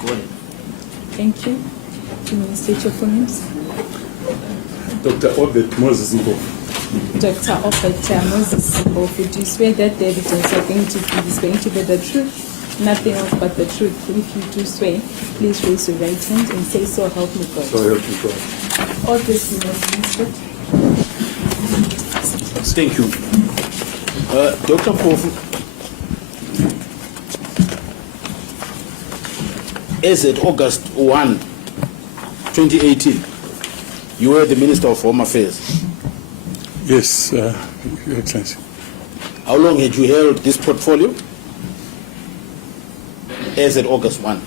Go ahead. Thank you. Can you state your full names? Dr. OBERT MPOFU. Dr. OBERT MPOFU, do you swear that the evidence is going to be the truth, nothing else but the truth? If you do swear, please raise your right hand and say, so help me God. So help me God. All this you must respect. Thank you. Dr. MPOFU, as at August 1, 2018, you were the Minister of Home Affairs. Yes, Your Excellency. How long had you held this portfolio? As at August 1.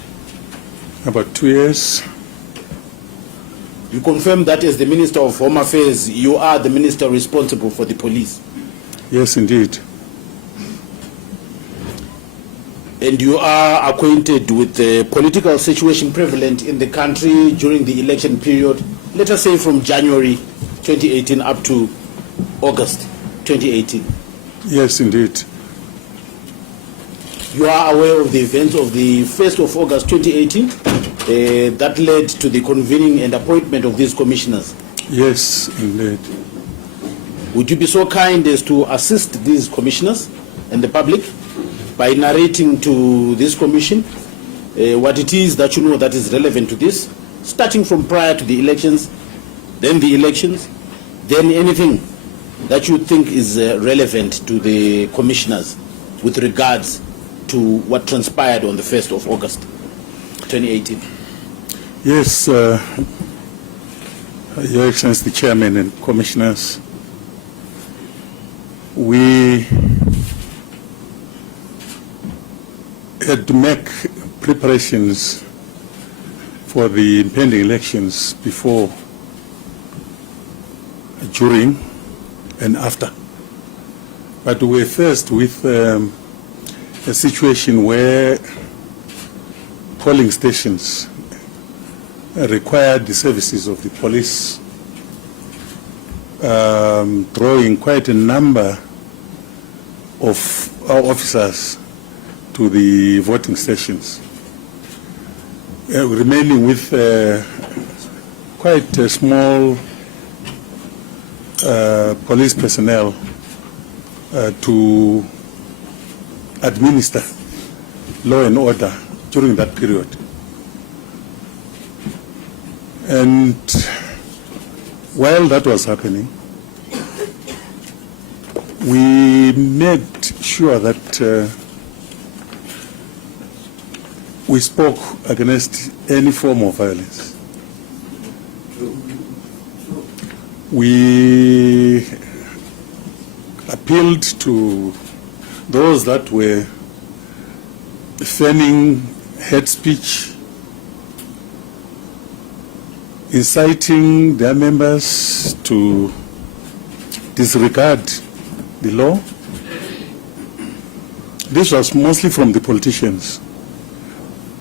About 2 years. You confirm that as the Minister of Home Affairs, you are the minister responsible for the police. Yes, indeed. And you are acquainted with the political situation prevalent in the country during the election period, let us say from January 2018 up to August 2018. Yes, indeed. You are aware of the events of the 1st of August 2018 that led to the convening and appointment of these commissioners. Yes, indeed. Would you be so kind as to assist these commissioners and the public by narrating to this commission what it is that you know that is relevant to this, starting from prior to the elections, then the elections, then anything that you think is relevant to the commissioners with regards to what transpired on the 1st of August 2018? Yes, Your Excellency, the Chairman and Commissioners, we had to make preparations for the impending elections before, during, and after. But we were faced with a situation where polling stations required the services of the police, drawing quite a number of our officers to the voting stations, remaining with quite a small police personnel to administer law and order during that period. And while that was happening, we made sure that we spoke against any form of violence. We appealed to those that were fanning hate speech, inciting their members to disregard the law. This was mostly from the politicians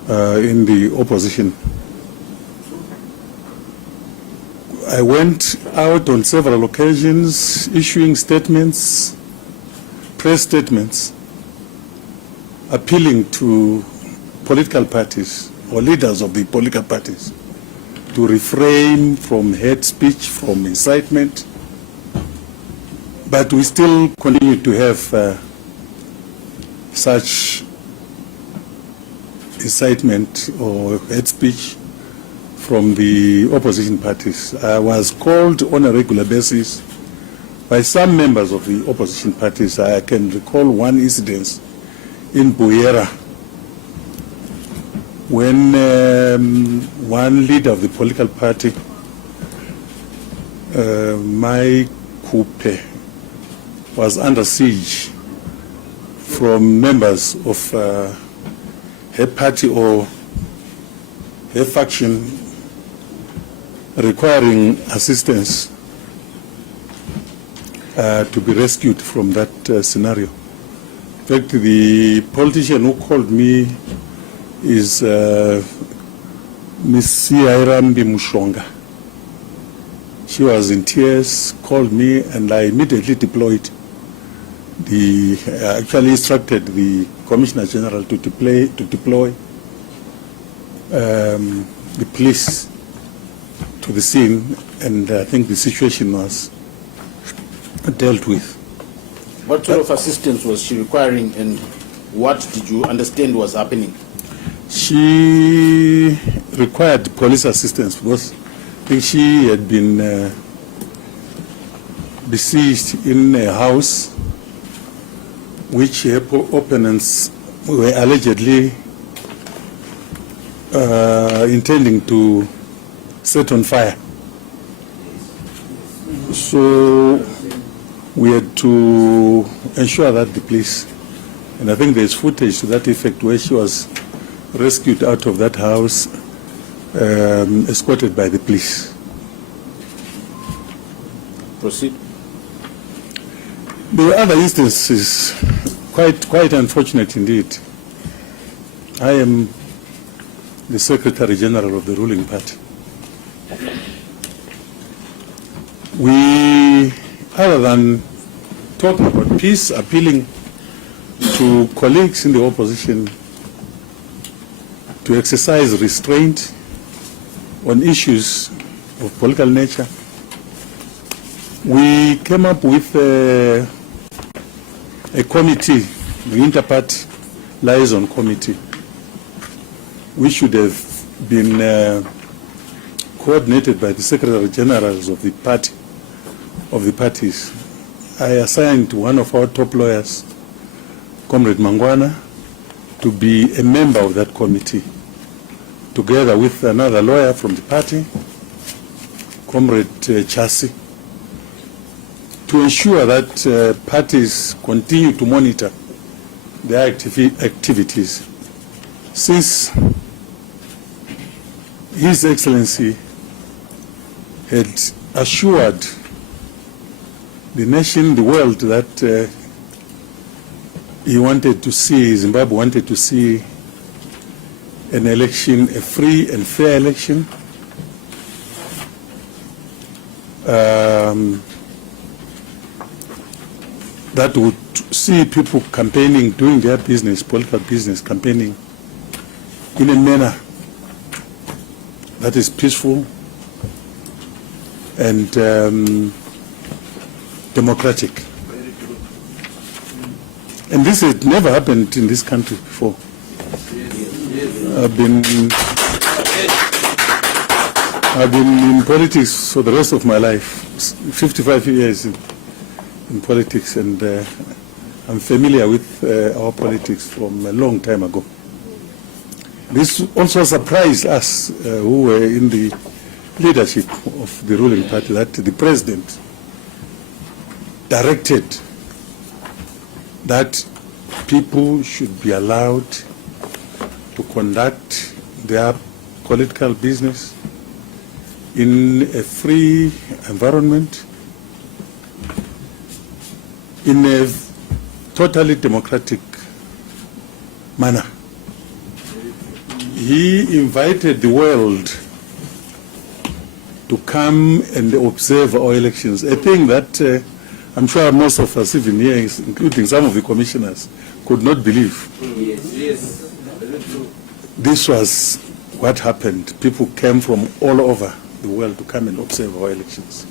in the opposition. I went out on several occasions issuing statements, press statements, appealing to political parties or leaders of the political parties to refrain from hate speech, from incitement. But we still continue to have such incitement or hate speech from the opposition parties. I was called on a regular basis by some members of the opposition parties. I can recall one incident in Buyera when one leader of the political party, Mai Kupe, was under siege from members of her party or her faction, requiring assistance to be rescued from that scenario. In fact, the politician who called me is Ms. Siairambi Mushonga. She was in tears, called me, and I immediately deployed. Actually instructed the Commissioner General to deploy the police to the scene, and I think the situation was dealt with. What sort of assistance was she requiring, and what did you understand was happening? She required police assistance because I think she had been besieged in a house which her opponents were allegedly intending to set on fire. So we had to ensure that the police, and I think there's footage to that effect where she was rescued out of that house, escorted by the police. Proceed. There were other instances, quite unfortunate indeed. I am the Secretary General of the ruling party. We, other than talking about peace, appealing to colleagues in the opposition to exercise restraint on issues of political nature, we came up with a committee, the Interparty Liaison Committee, which should have been coordinated by the Secretary Generals of the party, of the parties. I assigned one of our top lawyers, Comrade Mangwana, to be a member of that committee, together with another lawyer from the party, Comrade Chasi, to ensure that parties continue to monitor their activities. Since His Excellency had assured the nation, the world, that he wanted to see, Zimbabwe wanted to see an election, a free and fair election, that would see people campaigning, doing their business, political business, campaigning in a manner that is peaceful and democratic. And this had never happened in this country before. I've been in politics for the rest of my life, 55 years in politics, and I'm familiar with our politics from a long time ago. This also surprised us who were in the leadership of the ruling party, that the president directed that people should be allowed to conduct their political business in a free environment, in a totally democratic manner. He invited the world to come and observe our elections, a thing that I'm sure most of us, even here, including some of the commissioners, could not believe. Yes. This was what happened. People came from all over the world to come and observe our elections.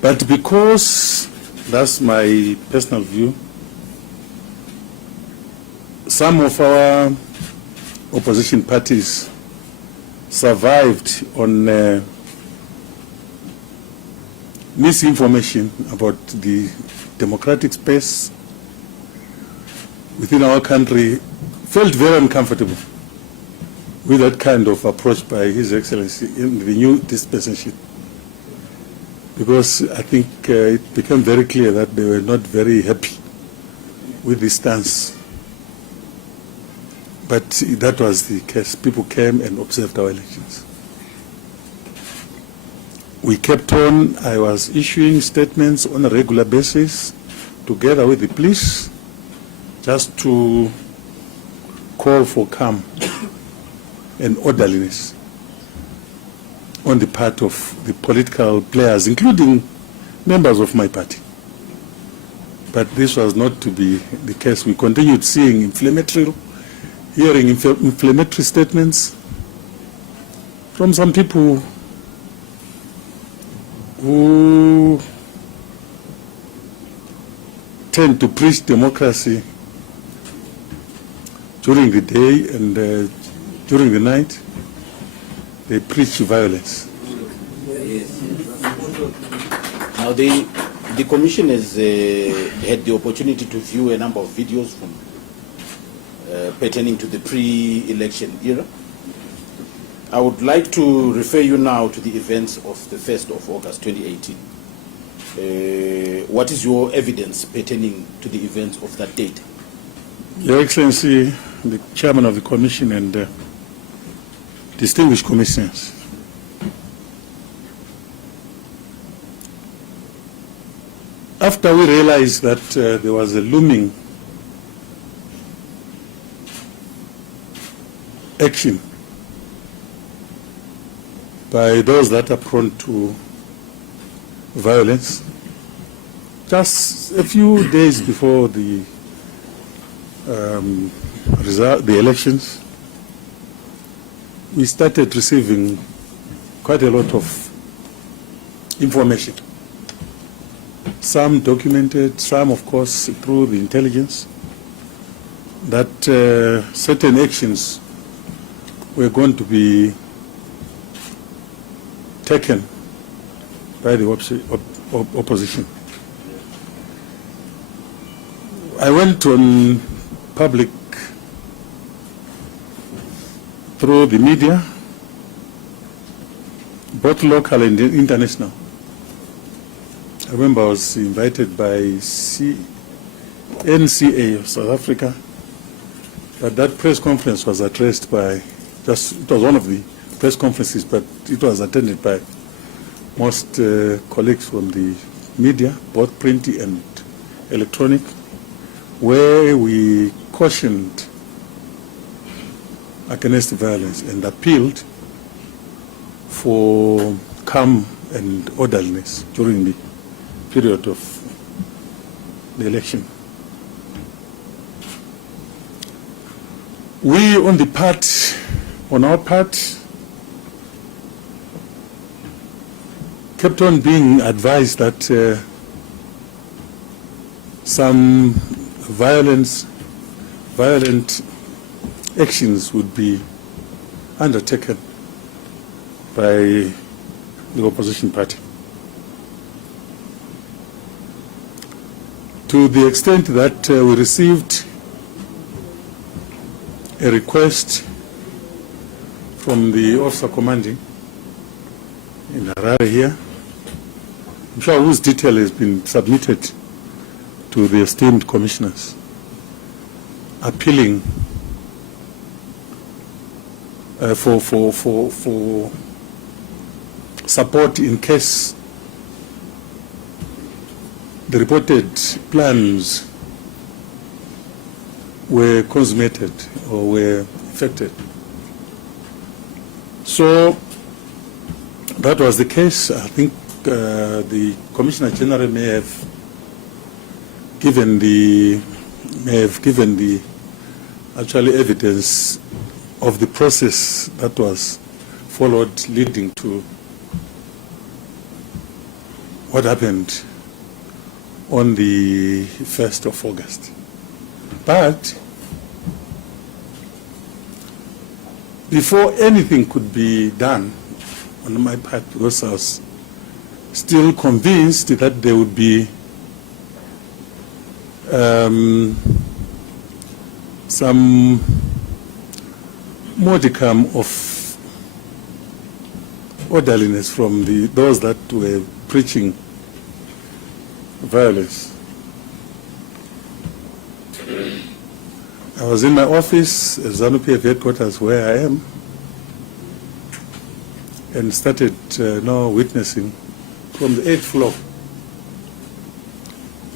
But because, that's my personal view, some of our opposition parties survived on misinformation about the democratic space within our country, felt very uncomfortable with that kind of approach by His Excellency in the new dispensation, because I think it became very clear that they were not very happy with this stance. But that was the case. People came and observed our elections. We kept on. I was issuing statements on a regular basis together with the police, just to call for calm and orderliness on the part of the political players, including members of my party. But this was not to be the case. We continued seeing inflammatory hearing inflammatory statements from some people who tend to preach democracy during the day, and during the night they preach violence. Now, the commission has had the opportunity to view a number of videos from pertaining to the pre-election era. I would like to refer you now to the events of the 1st of August 2018. What is your evidence pertaining to the events of that date? Your Excellency, the Chairman of the Commission and distinguished commissioners, after we realized that there was a looming action by those that are prone to violence, just a few days before the elections, we started receiving quite a lot of information. Some documented, some of course through the intelligence, that certain actions were going to be taken by the opposition. I went on public through the media, both local and international. I remember I was invited by NCA of South Africa, but that press conference was addressed by, it was one of the press conferences, but it was attended by most colleagues from the media, both print and electronic, where we cautioned against violence and appealed for calm and orderliness during the period of the election. We, on our part, kept on being advised that some violent actions would be undertaken by the opposition party. To the extent that we received a request from the officer commanding in Harare here, I'm sure whose detail has been submitted to the esteemed commissioners, appealing for support in case the reported plans were consummated or were effected. So that was the case. I think the Commissioner General may have given the actually evidence of the process that was followed leading to what happened on the 1st of August. But before anything could be done on my part, because I was still convinced that there would be some modicum of orderliness from those that were preaching violence. I was in my office at ZANU-PF headquarters where I am, and started now witnessing from the 8th floor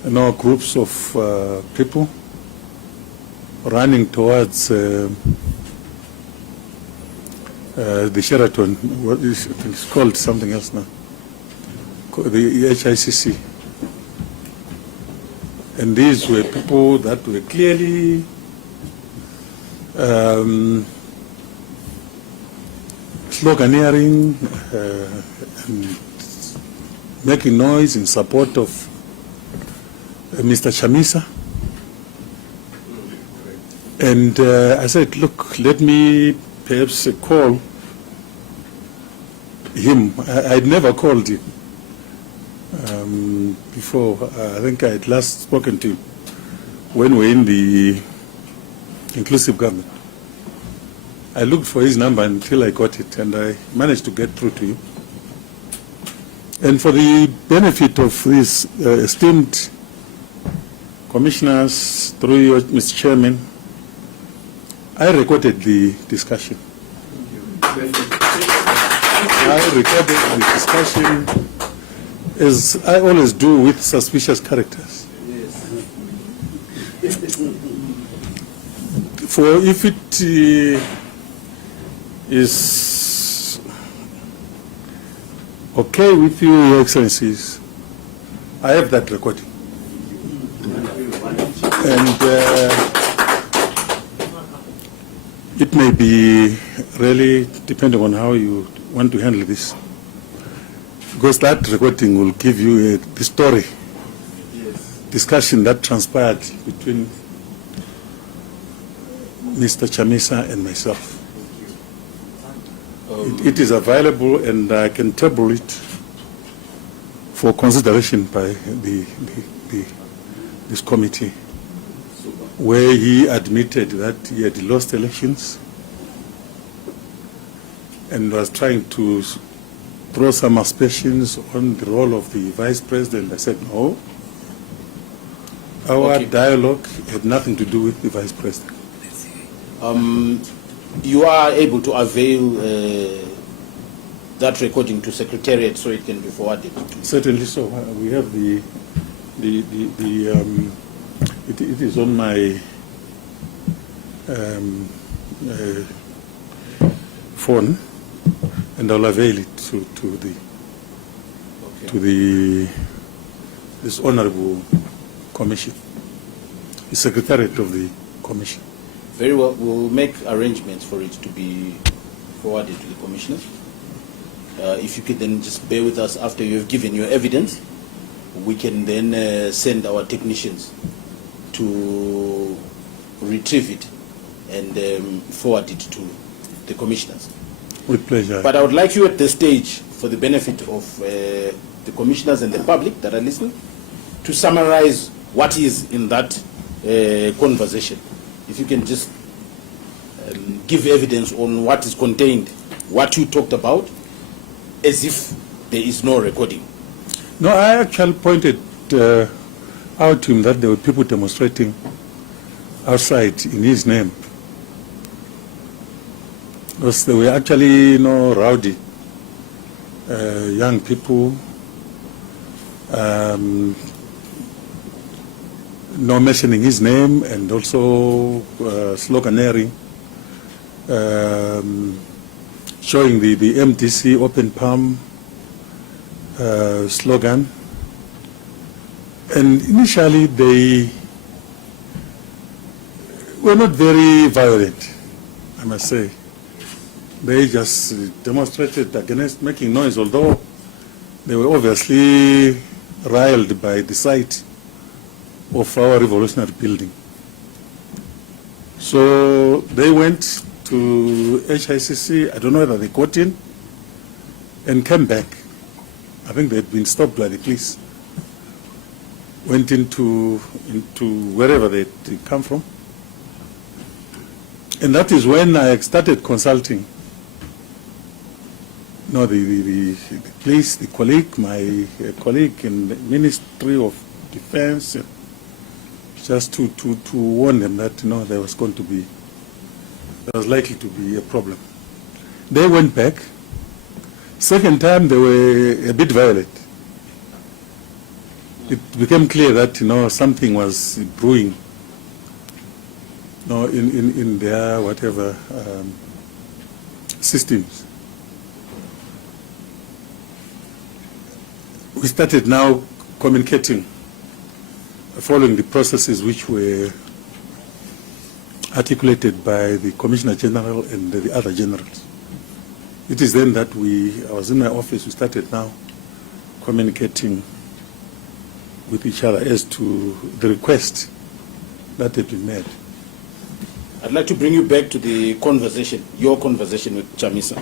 now groups of people running towards the Sheraton. What is, I think it's called something else now, the HICC. And these were people that were clearly sloganeering and making noise in support of Mr. Chamisa. And I said, look, let me perhaps call him. I'd never called him before. I think I had last spoken to him when we were in the inclusive government. I looked for his number until I got it, and I managed to get through to him. And for the benefit of these esteemed commissioners, through you, Mr. Chairman, I recorded the discussion. I recorded the discussion, as I always do with suspicious characters. For if it is okay with you, Your Excellencies, I have that recording. And it may be really depending on how you want to handle this, because that recording will give you the story, discussion that transpired between Mr. Chamisa and myself. It is available, and I can table it for consideration by this committee, where he admitted that he had lost elections and was trying to throw some aspersions on the role of the vice president. I said, no, our dialogue had nothing to do with the vice president. You are able to avail that recording to Secretariat so it can be forwarded? Certainly so. We have it is on my phone, and I'll avail it to this honorable commission, the Secretariat of the commission. Very well. We'll make arrangements for it to be forwarded to the commissioners. If you could then just bear with us after you have given your evidence, we can then send our technicians to retrieve it and forward it to the commissioners. With pleasure. But I would like you at this stage, for the benefit of the commissioners and the public that are listening, to summarize what is in that conversation. If you can just give evidence on what is contained, what you talked about, as if there is no recording. No, I actually pointed out to him that there were people demonstrating outside in his name. Because they were actually, rowdy young people, no mentioning his name, and also sloganeering, showing the MDC open palm slogan. And initially they were not very violent, I must say. They just demonstrated against making noise, although they were obviously riled by the sight of our revolutionary building. So they went to HICC, I don't know whether they got in, and came back. I think they'd been stopped by the police. Went into wherever they come from. And that is when I started consulting. The police, the colleague, my colleague in the Ministry of Defense, just to warn them that there was likely to be a problem. They went back. Second time they were a bit violent. It became clear that something was brewing in their whatever systems. We started now communicating, following the processes which were articulated by the Commissioner General and the other generals. It is then that I was in my office, we started now communicating with each other as to the request that had been made. I'd like to bring you back to the conversation, your conversation with Chamisa.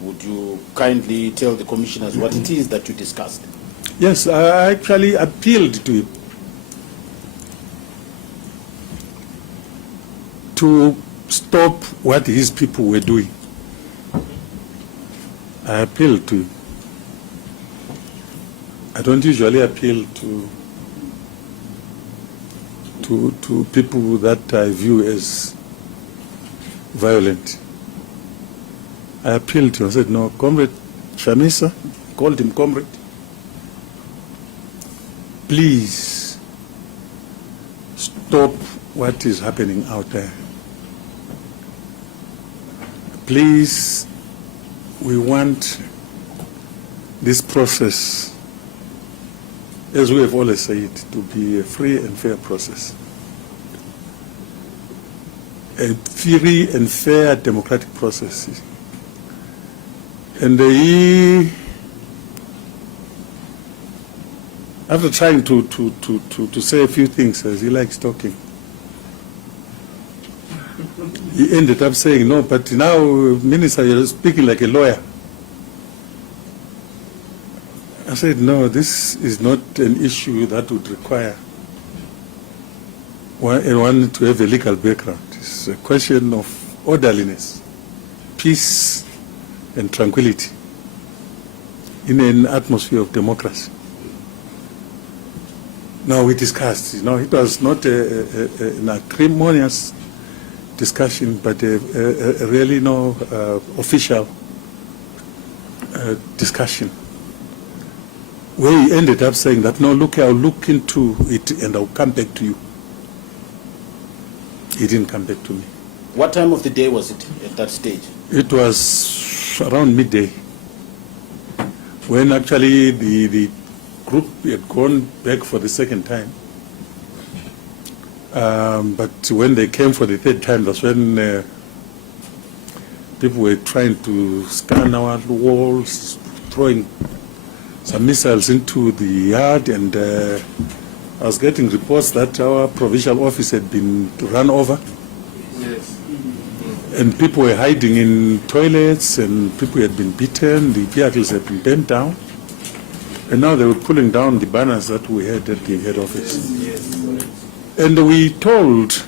Would you kindly tell the commissioners what it is that you discussed? Yes, I actually appealed to him to stop what his people were doing. I appealed to him. I don't usually appeal to people that I view as violent. I appealed to him. I said, no, Comrade Chamisa, called him Comrade, please stop what is happening out there. Please, we want this process, as we have always said, to be a free and fair process. A free and fair democratic process. And he, after trying to say a few things, as he likes talking, he ended up saying, no, but now, Minister, you're speaking like a lawyer. I said, no, this is not an issue that would require one to have a legal background. It's a question of orderliness, peace, and tranquility in an atmosphere of democracy. Now we discussed, it was not an acrimonious discussion, but a really official discussion, where he ended up saying that, no, look, I'll look into it and I'll come back to you. He didn't come back to me. What time of the day was it at that stage? It was around midday, when actually the group had gone back for the second time. But when they came for the third time, that's when people were trying to scan our walls, throwing some missiles into the yard, and I was getting reports that our provincial office had been run over. Yes. And people were hiding in toilets, and people had been beaten, the vehicles had been bent down. And now they were pulling down the banners that we had at the head office. Yes. And we told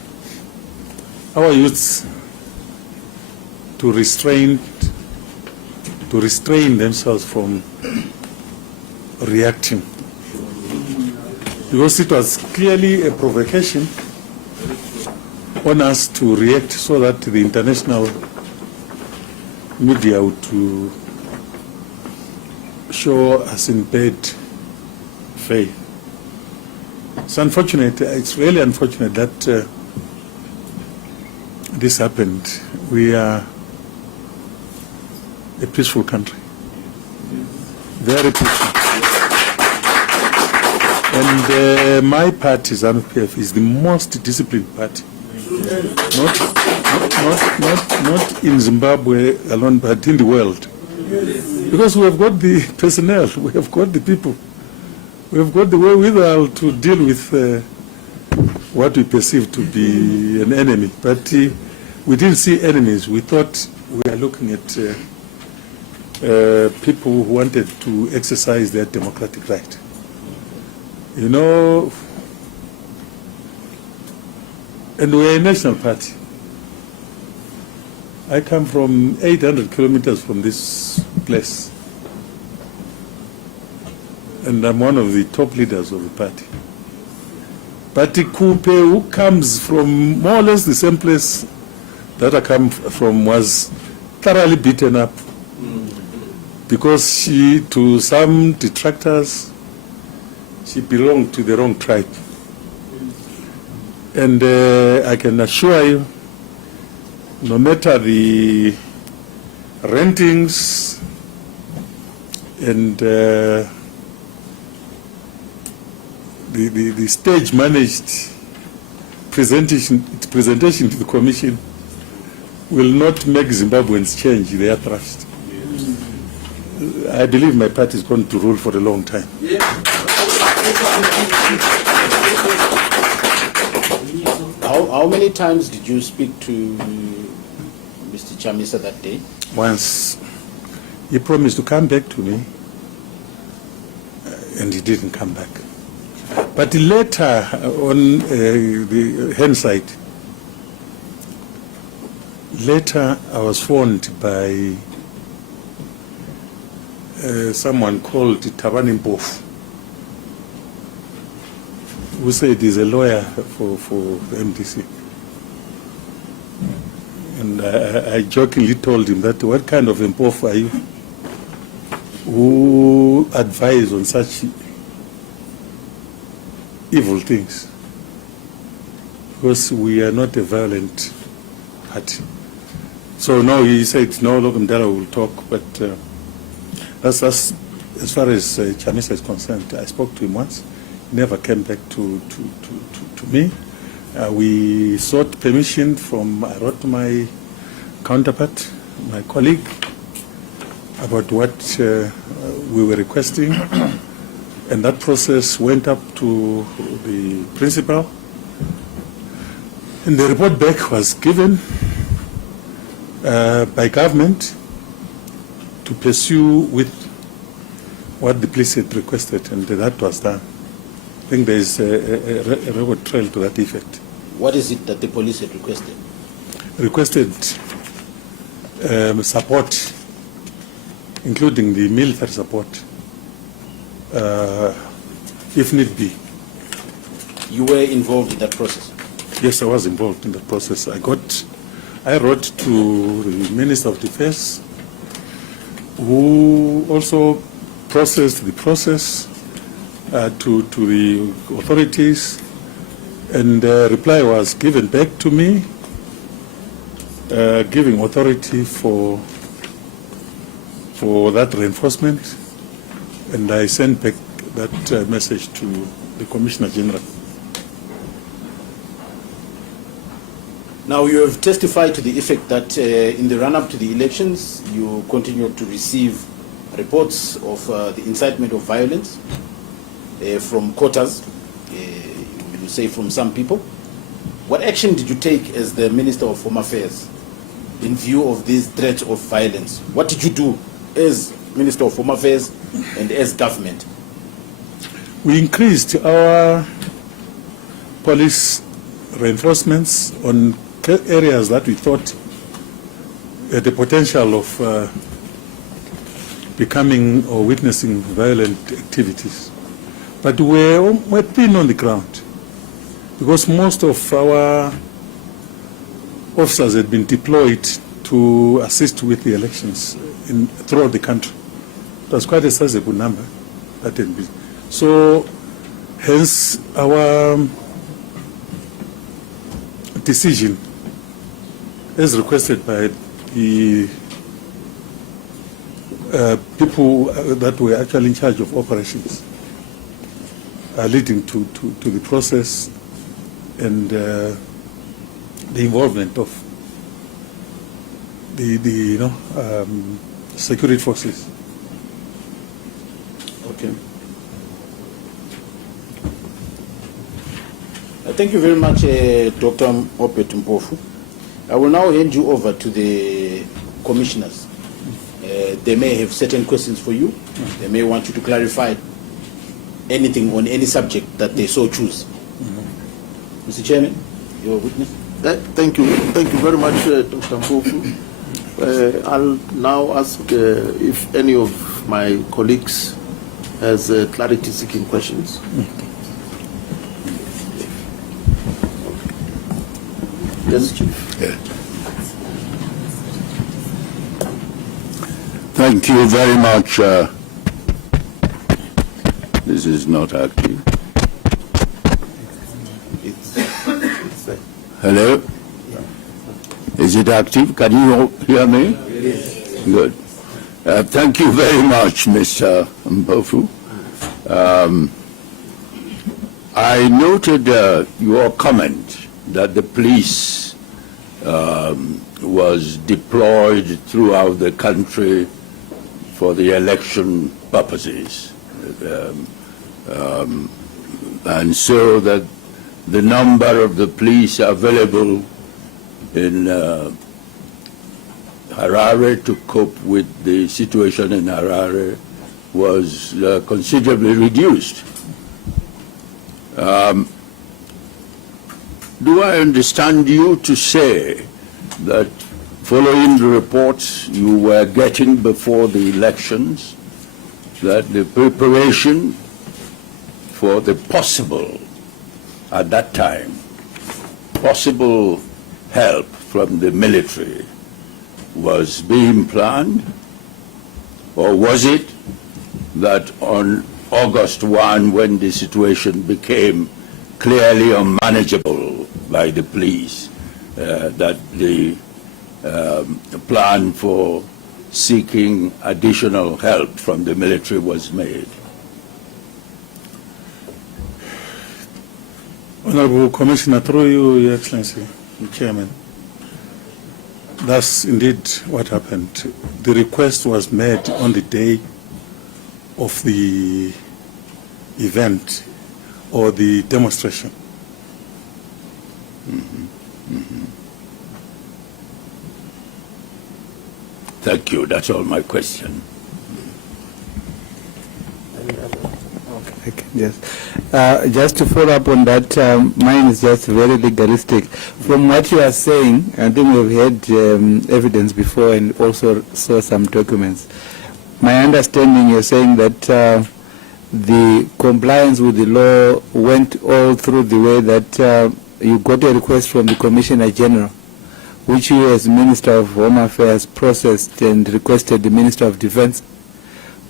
our youths to restrain themselves from reacting, because it was clearly a provocation on us to react, so that the international media would to show us in bad faith. It's unfortunate, it's really unfortunate that this happened. We are a peaceful country, very peaceful. And my party, ZANU PF, is the most disciplined party. Not in Zimbabwe alone, but in the world. Because we have got the personnel, we have got the people, we have got the wherewithal to deal with what we perceive to be an enemy. But we didn't see enemies. We thought we were looking at people who wanted to exercise their democratic right. You know, and we're a national party. I come from 800 kilometers from this place, and I'm one of the top leaders of the party. But Kupe, who comes from more or less the same place that I come from, was thoroughly beaten up because she, to some detractors, she belonged to the wrong tribe. And I can assure you, no matter the rentings and the stage managed presentation to the Commission will not make Zimbabweans change their thrust. I believe my party is going to rule for a long time. How many times did you speak to Mr. Chamisa that day? Once. He promised to come back to me, and he didn't come back. But later, on the hindsight, later I was phoned by someone called OBERT MPOFU, who said he's a lawyer for the MDC. And I jokingly told him that, what kind of MPOFU are you? Who advise on such evil things? Because we are not a violent party. So no, he said, no, Lokumdala will talk, but that's as far as Chamisa is concerned. I spoke to him once, he never came back to me. We sought permission from, I wrote to my counterpart, my colleague, about what we were requesting, and that process went up to the principal, and the report back was given by government to pursue with what the police had requested, and that was done. I think there is a record trail to that effect. What is it that the police had requested? Requested support, including the military support, if need be. You were involved in that process? Yes, I was involved in that process. I wrote to the Minister of Defense, who also processed the process to the authorities, and a reply was given back to me, giving authority for that reinforcement, and I sent back that message to the Commissioner General. Now, you have testified to the effect that in the run-up to the elections, you continued to receive reports of the incitement of violence from quarters, you say from some people. What action did you take as the Minister of Home Affairs in view of these threats of violence? What did you do as Minister of Home Affairs and as government? We increased our police reinforcements on areas that we thought had the potential of becoming or witnessing violent activities. But we're thin on the ground because most of our officers had been deployed to assist with the elections throughout the country. It was quite a sizable number that had been. So, hence our decision, as requested by the people that were actually in charge of operations, leading to the process and the involvement of the security forces. Okay. Thank you very much, Dr. OBERT MPOFU. I will now hand you over to the commissioners. They may have certain questions for you. They may want you to clarify anything on any subject that they so choose. Mr. Chairman, your witness. Thank you very much, Dr. MPOFU. I'll now ask if any of my colleagues has clarity-seeking questions. Yes, Chief. Yeah. Thank you very much. This is not active. Hello? Is it active? Can you hear me? Yes. Good. Thank you very much, Mr. MPOFU. I noted your comment that the police was deployed throughout the country for the election purposes. And so that the number of the police available in Harare to cope with the situation in Harare was considerably reduced. Do I understand you to say that following the reports you were getting before the elections, that the preparation for the possible, at that time, possible help from the military was being planned? Or was it that on August 1, when the situation became clearly unmanageable by the police, that the plan for seeking additional help from the military was made? Honorable Commissioner, through you, Your Excellency, the Chairman, that's indeed what happened. The request was made on the day of the event or the demonstration. Thank you. That's all my question. Just to follow up on that, mine is just very legalistic. From what you are saying, I think we've had evidence before and also saw some documents. My understanding, you're saying that the compliance with the law went all through the way that you got a request from the Commissioner General, which you as Minister of Home Affairs processed and requested the Minister of Defense,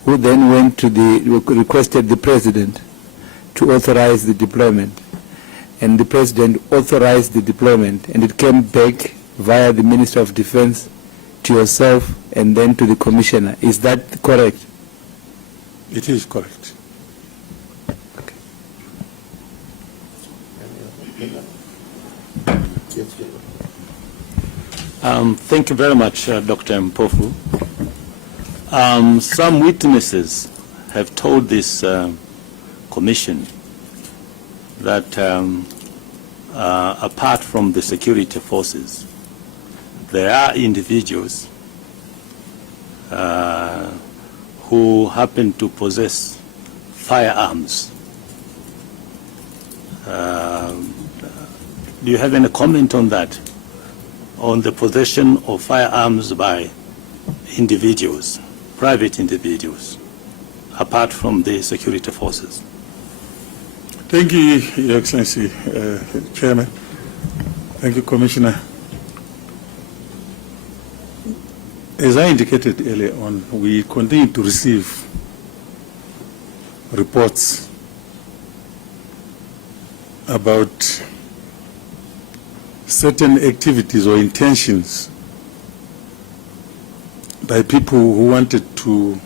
who then went to requested the President to authorize the deployment. And the President authorized the deployment, and it came back via the Minister of Defense to yourself and then to the Commissioner. Is that correct? It is correct. Thank you very much, Dr. Mpofu. Some witnesses have told this commission that apart from the security forces, there are individuals who happen to possess firearms. Do you have any comment on that, on the possession of firearms by individuals, private individuals, apart from the security forces? Thank you, Your Excellency, Chairman. Thank you, Commissioner. As I indicated earlier on, we continue to receive reports about certain activities or intentions by people who wanted to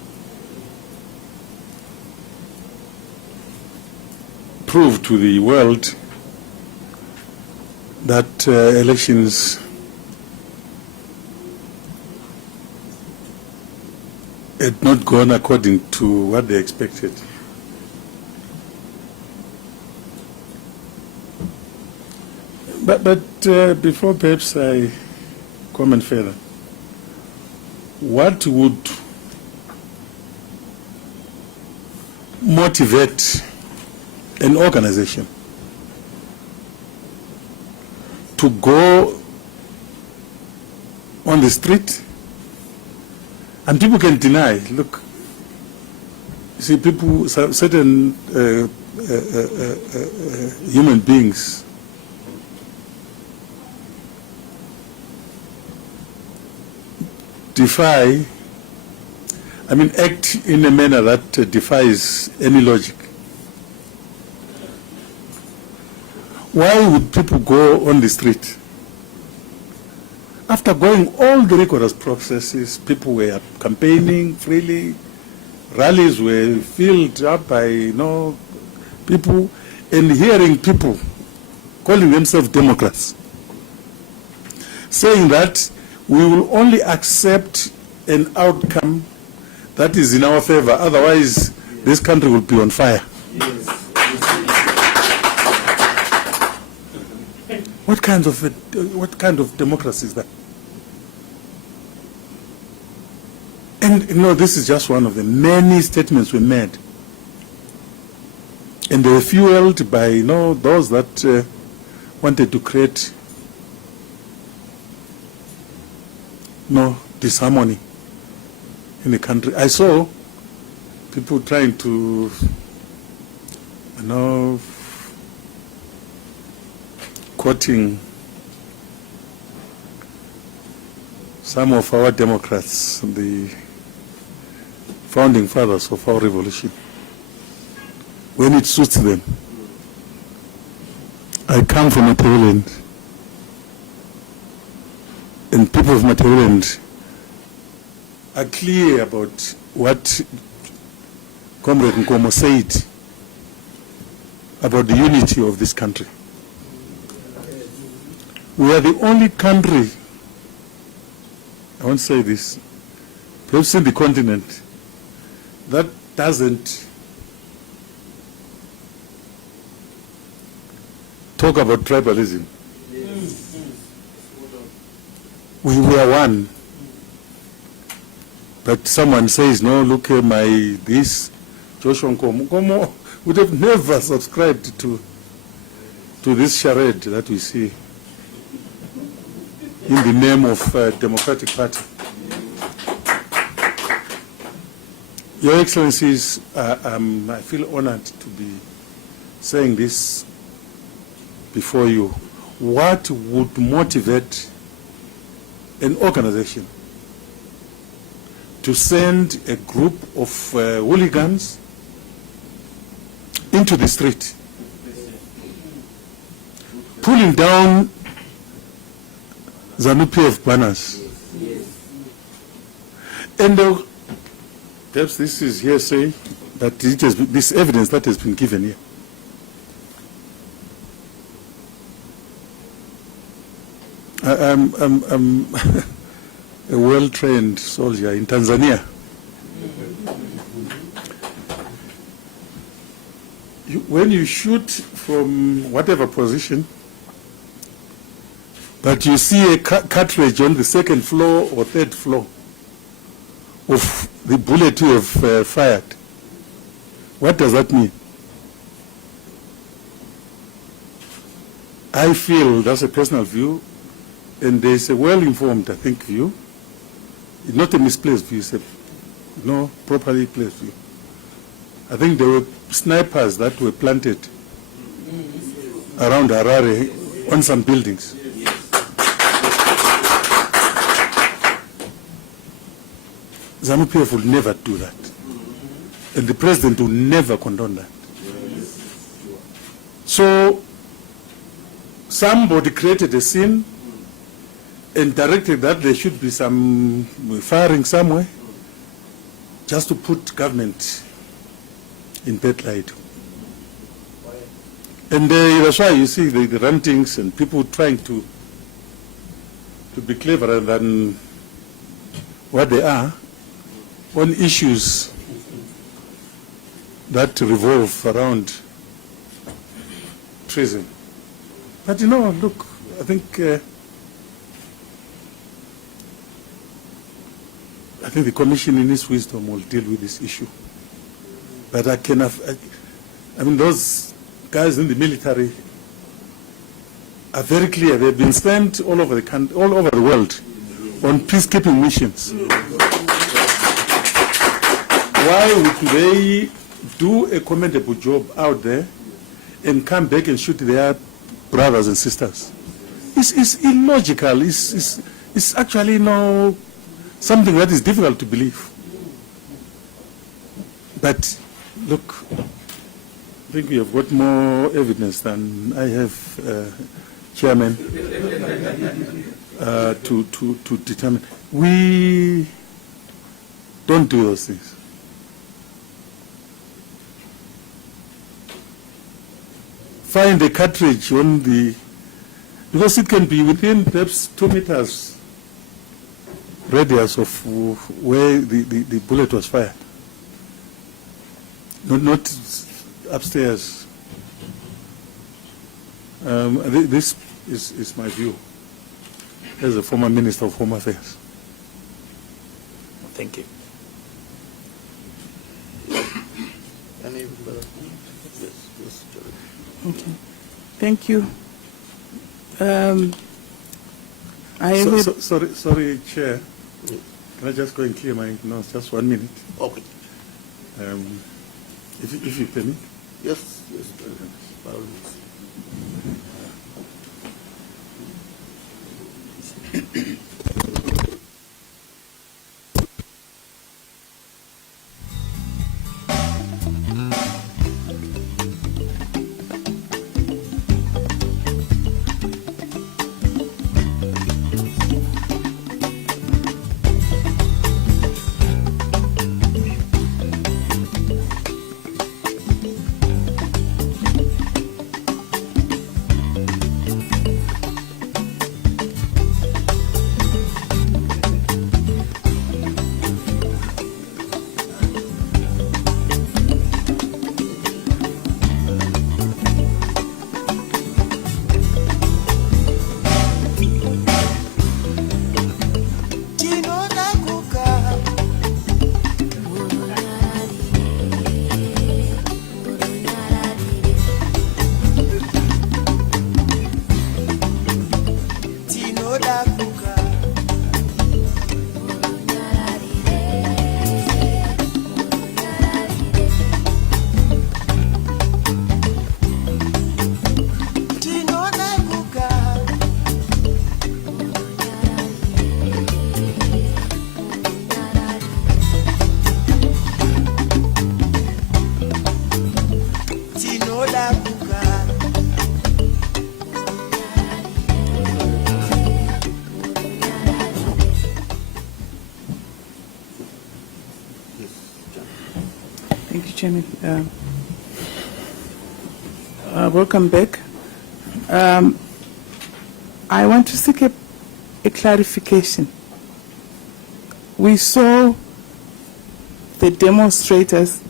prove to the world that elections had not gone according to what they expected. But before perhaps I comment further, what would motivate an organization to go on the street? And people can deny, look, you see, people, certain human beings act in a manner that defies any logic. Why would people go on the street? After going all the rigorous processes, people were campaigning freely, rallies were filled up by people, and hearing people calling themselves Democrats, saying that we will only accept an outcome that is in our favor, otherwise this country will be on fire. What kind of democracy is that? And you know, this is just one of the many statements we made, and they were fueled by those that wanted to create disharmony in the country. I saw people trying to quoting some of our Democrats, the founding fathers of our revolution, when it suits them. I come from Motlanthe, and people of Motlanthe are clear about what Comrade Nkomo said about the unity of this country. We are the only country, I won't say this, perhaps in the continent, that doesn't talk about tribalism. We are one. But someone says, no, look at this, Joshua Nkomo. Nkomo would have never subscribed to this charade that we see in the name of Democratic Party. Your Excellencies, I feel honored to be saying this before you. What would motivate an organization to send a group of hooligans into the street, pulling down ZANU-PF banners? And perhaps this is hearsay, but this evidence that has been given here. I'm a well-trained soldier in Tanzania. When you shoot from whatever position, but you see a cartridge on the second floor or third floor of the bullet you have fired, what does that mean? I feel, that's a personal view, and there's a well-informed, I think, view. It's not a misplaced view, it's a properly placed view. I think there were snipers that were planted around Harare on some buildings. ZANU-PF will never do that. And the president will never condone that. So, somebody created a scene and directed that there should be some firing somewhere just to put government in bad light. And that's why you see the rantings and people trying to be cleverer than what they are on issues that revolve around treason. But look, I think the Commission in its wisdom will deal with this issue. But those guys in the military are very clear. They've been sent all over the country, all over the world on peacekeeping missions. Why would they do a commendable job out there and come back and shoot their brothers and sisters? It's illogical. It's actually something that is difficult to believe. But look, I think we have got more evidence than I have, Chairman, to determine. We don't do those things. find a cartridge on the, because it can be within perhaps 2 meters radius of where the bullet was fired. Not upstairs. This is my view as a former Minister of Home Affairs. Thank you. Any other? Yes, Jerry. Okay. Thank you. I will. Sorry, Chair. Can I just go and clear my nose? Just 1 minute. Okay. If you permit. Yes, by all means. Thank you, Chairman. Welcome back. I want to seek a clarification. We saw the demonstrators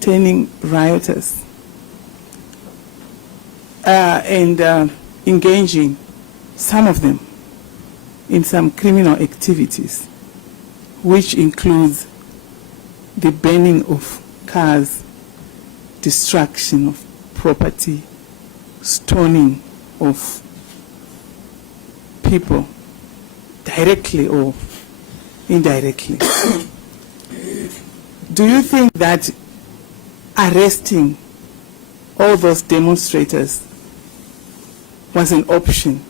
turning rioters and engaging some of them in some criminal activities, which includes the burning of cars, destruction of property, stoning of people, directly or indirectly. Do you think that arresting all those demonstrators was an option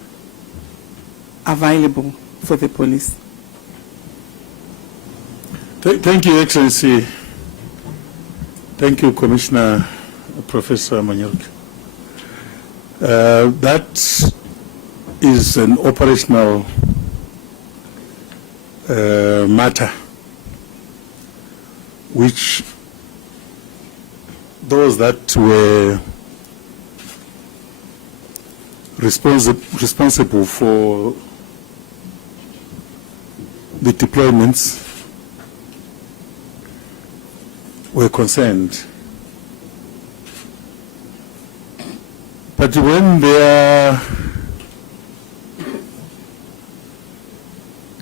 available for the police? Thank you, Excellency. Thank you, Commissioner Professor Manyok. That is an operational matter which those that were responsible for the deployments were concerned. But when there are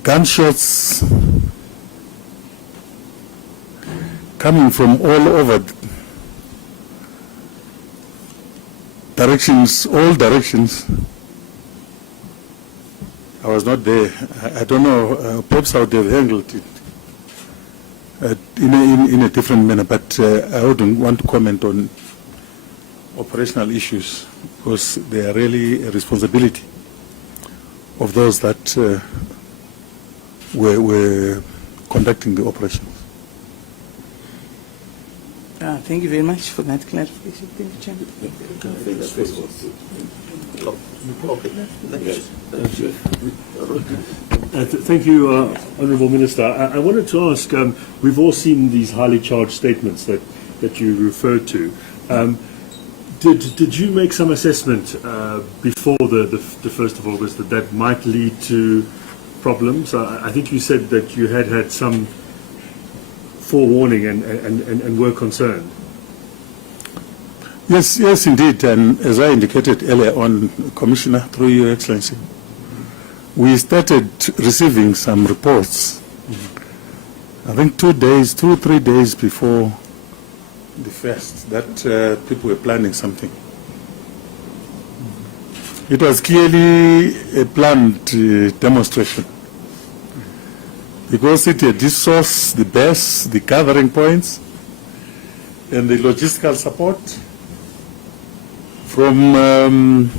gunshots coming from all over directions, all directions, I was not there. I don't know, perhaps I would have handled it in a different manner, but I wouldn't want to comment on operational issues because they are really a responsibility of those that were conducting the operations. Thank you very much for that clarification. Thank you, Chairman. Thank you, Honourable Minister. I wanted to ask, we've all seen these highly charged statements that you referred to. Did you make some assessment before the 1st of August that might lead to problems? I think you said that you had some forewarning and were concerned. Yes, indeed. And as I indicated earlier on, Commissioner, through Your Excellency, we started receiving some reports, I think 2 or 3 days before the first, that people were planning something. It was clearly a planned demonstration, because it had the source, the base, the gathering points, and the logistical support from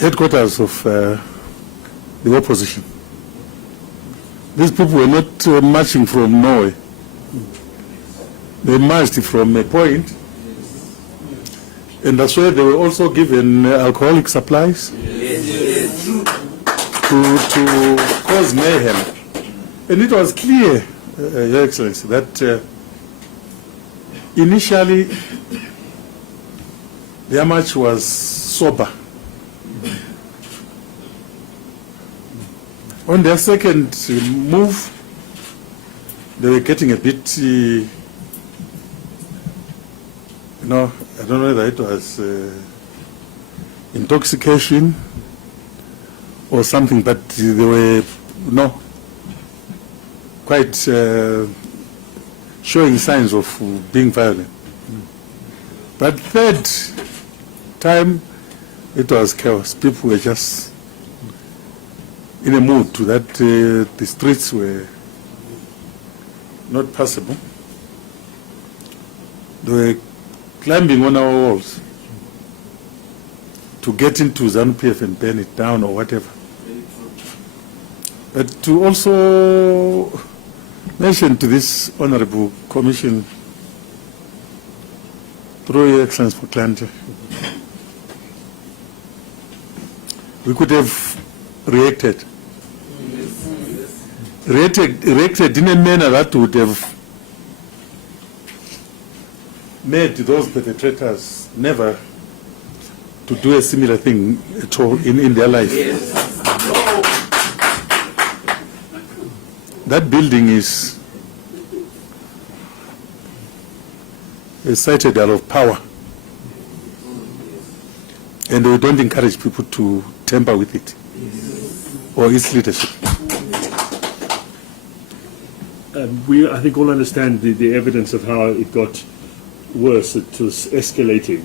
headquarters of the opposition. These people were not marching from Norway. They marched from a point, and that's why they were also given alcoholic supplies to cause mayhem. And it was clear, Your Excellency, that initially their march was sober. On their second move, they were getting a bit, I don't know whether it was intoxication or something, but they were, quite showing signs of being violent. But third time, it was chaos. People were just in a mood to that the streets were not passable. They were climbing on our walls to get into ZANU-PF and burn it down or whatever. But to also mention to this Honorable Commission, through Your Excellency Motlanthe, we could have reacted in a manner that would have made those perpetrators never to do a similar thing at all in their life. That building is a citadel of power, and we don't encourage people to tamper with it or its leadership. We, I think, all understand the evidence of how it got worse. It was escalating.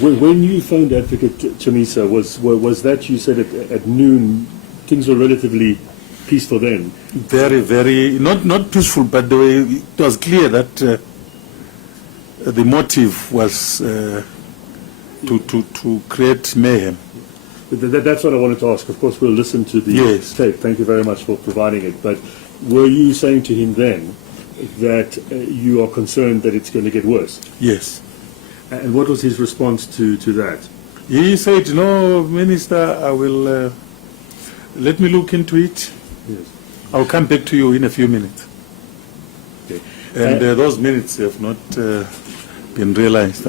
When you phoned Advocate Chamisa, was that, you said at noon, things were relatively peaceful then? Very, very, not peaceful, but it was clear that the motive was to create mayhem. That's what I wanted to ask. Of course, we'll listen to the tape. Thank you very much for providing it. But were you saying to him then that you are concerned that it's going to get worse? Yes. And what was his response to that? He said, "No, Minister, I will let me look into it. Yes. I'll come back to you in a few minutes." Okay. And those minutes have not been realized.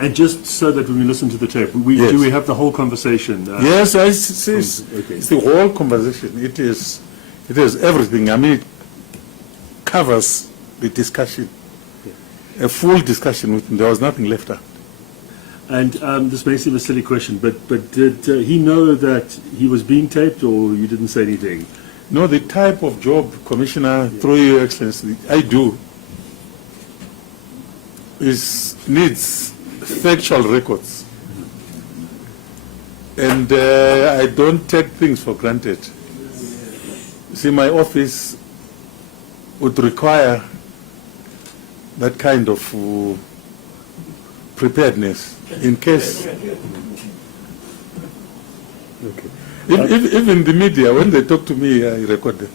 And just so that when we listen to the tape, do we have the whole conversation? Yes, it's the whole conversation. It is everything. I mean, it covers the discussion, a full discussion with him. There was nothing left out. And this may seem a silly question, but did he know that he was being taped, or you didn't say anything? No, the type of job, Commissioner, through Your Excellency, I do needs factual records. And I don't take things for granted. See, my office would require that kind of preparedness in case. Okay. Even the media, when they talk to me, I record them.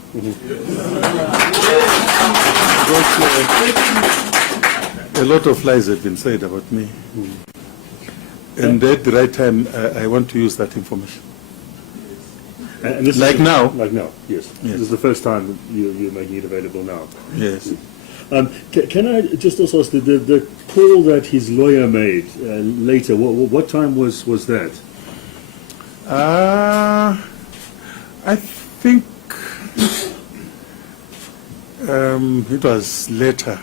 A lot of lies have been said about me. And at the right time, I want to use that information. And this like now? Like now, yes. This is the first time you're making it available now. Yes. Can I just also ask the call that his lawyer made later? What time was that? I think it was later.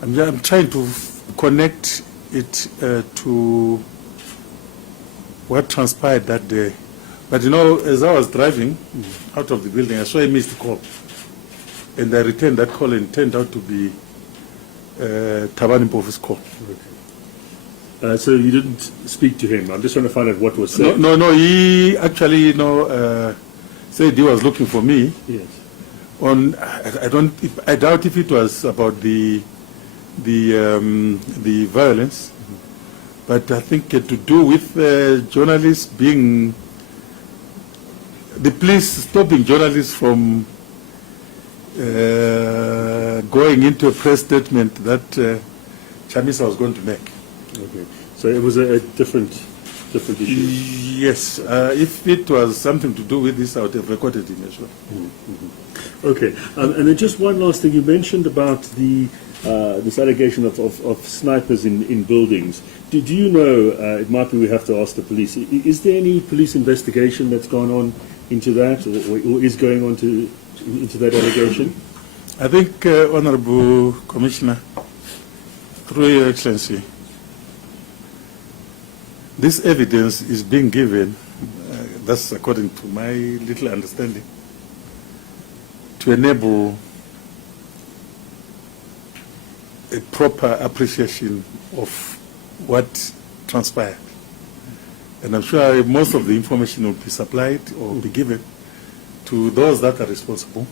I'm trying to connect it to what transpired that day. But you know, as I was driving out of the building, I saw a missed call. And I returned that call, and it turned out to be OBERT MPOFU's call. So you didn't speak to him. I'm just trying to find out what was said. No. He actually, said he was looking for me. Yes. I doubt if it was about the violence, but I think to do with journalists being, the police stopping journalists from going into a press statement that Chamisa was going to make. Okay. So it was a different issue. Yes. If it was something to do with this, I would have recorded him as well. Okay. And then just one last thing. You mentioned about this allegation of snipers in buildings. Do you know, it might be we have to ask the police, is there any police investigation that's gone on into that, or is going on into that allegation? I think, Honorable Commissioner, through Your Excellency, this evidence is being given, that's according to my little understanding, to enable a proper appreciation of what transpired. And I'm sure most of the information will be supplied or be given to those that are responsible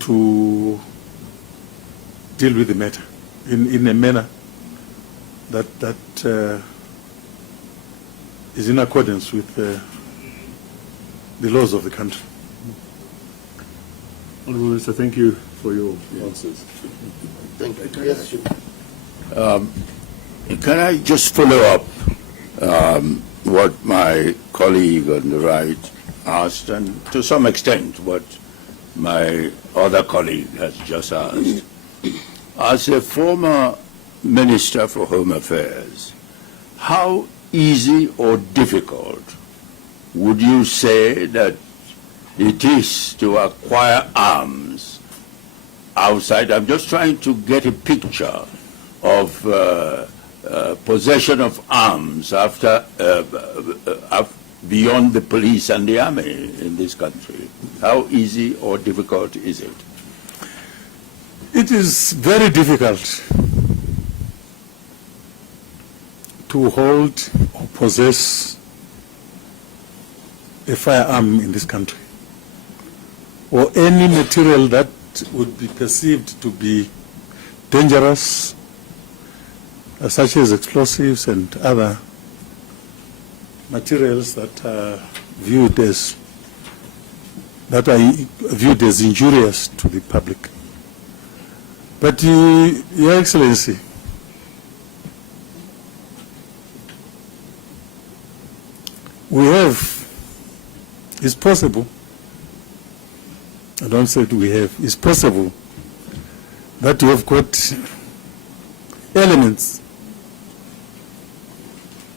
to deal with the matter in a manner that is in accordance with the laws of the country. Honourable Minister, thank you for your answers. Thank you. Yes. Can I just follow up what my colleague on the right asked, and to some extent what my other colleague has just asked? As a former Minister for Home Affairs, how easy or difficult would you say that it is to acquire arms outside? I'm just trying to get a picture of possession of arms after beyond the police and the army in this country. How easy or difficult is it? It is very difficult to hold or possess a firearm in this country, or any material that would be perceived to be dangerous, such as explosives and other materials that are viewed as injurious to the public. But Your Excellency, it's possible, I don't say it's possible that we have got elements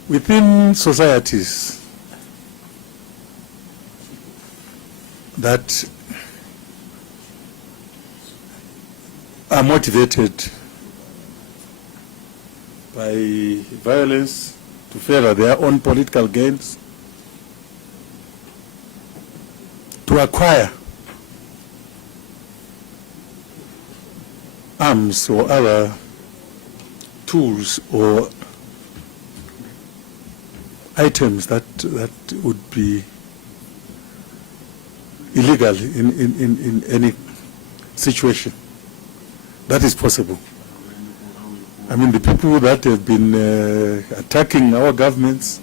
within societies that are motivated by violence to further their own political gains, to acquire arms or other tools or items that would be illegal in any situation. That is possible. I mean, the people that have been attacking our governments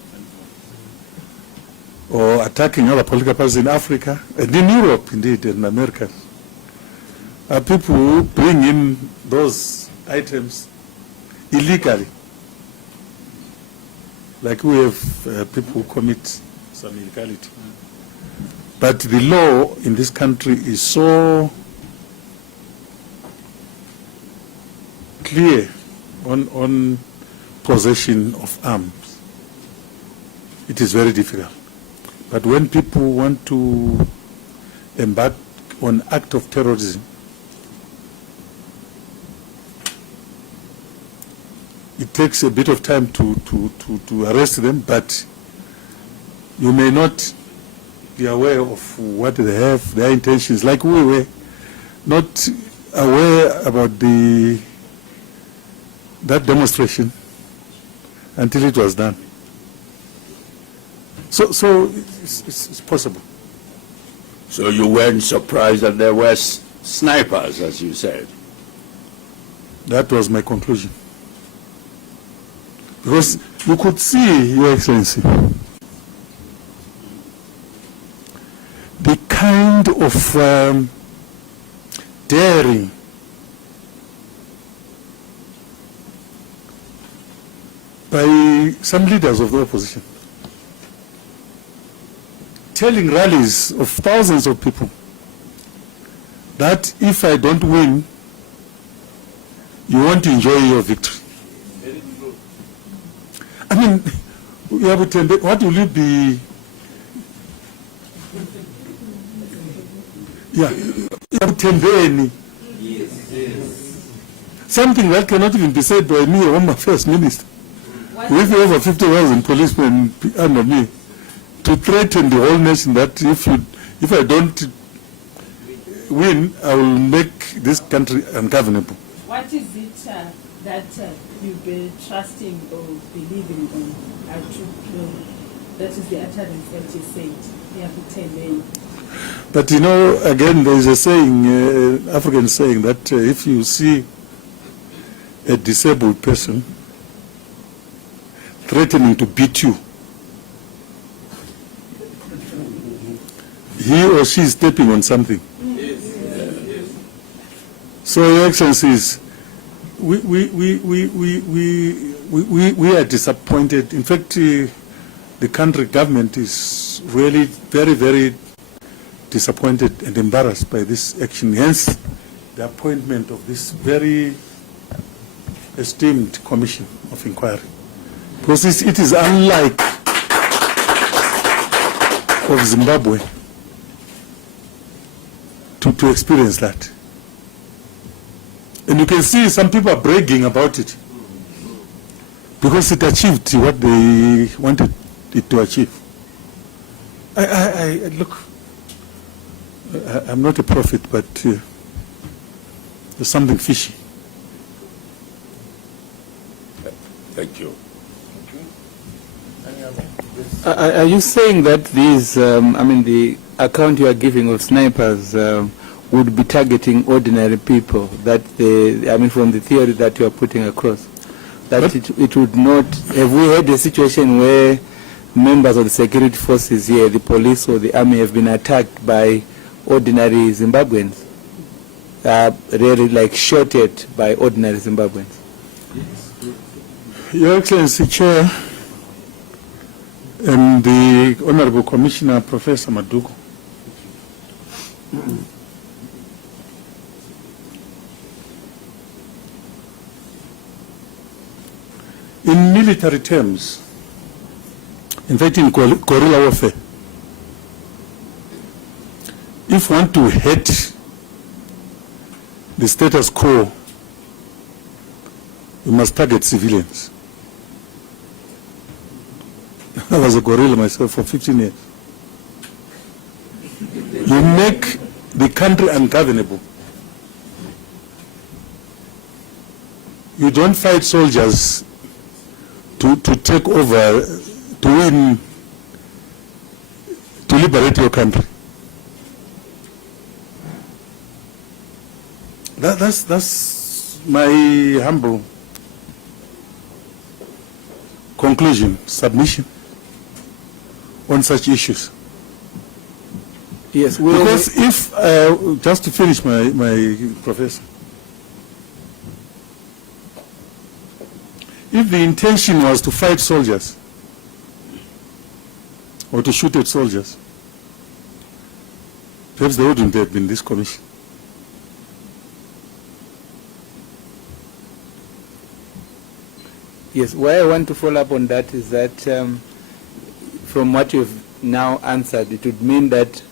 or attacking other political parties in Africa and in Europe, indeed, and America, are people who bring in those items illegally. Like we have people who commit some illegality. But the law in this country is so clear on possession of arms, it is very difficult. But when people want to embark on act of terrorism, it takes a bit of time to arrest them, but you may not be aware of what they have, their intentions, like we were not aware about that demonstration until it was done. So it's possible. So you weren't surprised that there were snipers, as you said? That was my conclusion. Because you could see, Your Excellency, the kind of daring by some leaders of the opposition, telling rallies of thousands of people that if I don't win, you won't enjoy your victory. I mean, we have what will it be? Yeah, something that cannot even be said by me or my first minister. With over 50,000 policemen under me, to threaten the whole nation that if I don't win, I will make this country ungovernable. What is it that you've been trusting or believing in? That is the utterance that you said. But you know, again, there is a saying, African saying, that if you see a disabled person threatening to beat you, he or she is stepping on something. So, Your Excellencies, we are disappointed. In fact, the country government is really very, very disappointed and embarrassed by this action. Hence, the appointment of this very esteemed commission of inquiry. Because it is unlike of Zimbabwe to experience that. And you can see some people are bragging about it because it achieved what they wanted it to achieve. Look, I'm not a prophet, but there's something fishy. Thank you. Are you saying that these, the account you are giving of snipers would be targeting ordinary people? That from the theory that you are putting across, that it would not. Have we had a situation where members of the security forces here, the police or the army, have been attacked by ordinary Zimbabweans? Really, like shot at by ordinary Zimbabweans? Your Excellency, Chair, and the Honorable Commissioner, Professor Maduko, in military terms, in fact in guerrilla warfare, if you want to hit the status quo, you must target civilians. I was a guerrilla myself for 15 years. You make the country ungovernable. You don't fight soldiers to take over, to win, to liberate your country. That's my humble conclusion, submission on such issues. Yes, because if, just to finish my professor, if the intention was to fight soldiers or to shoot at soldiers, perhaps there wouldn't have been this commission. Yes, why I want to follow up on that is that from what you've now answered, it would mean that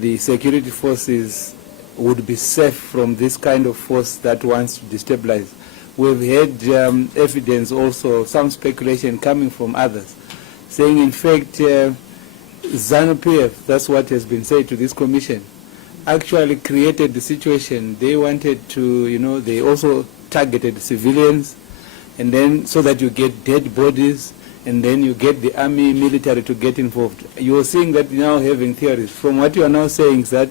the security forces would be safe from this kind of force that wants to destabilize. We've had evidence also, some speculation coming from others, saying in fact ZANU-PF, that's what has been said to this commission, actually created the situation. They wanted to, they also targeted civilians, and then so that you get dead bodies, and then you get the army, military to get involved. You are seeing that now having theories. From what you are now saying is that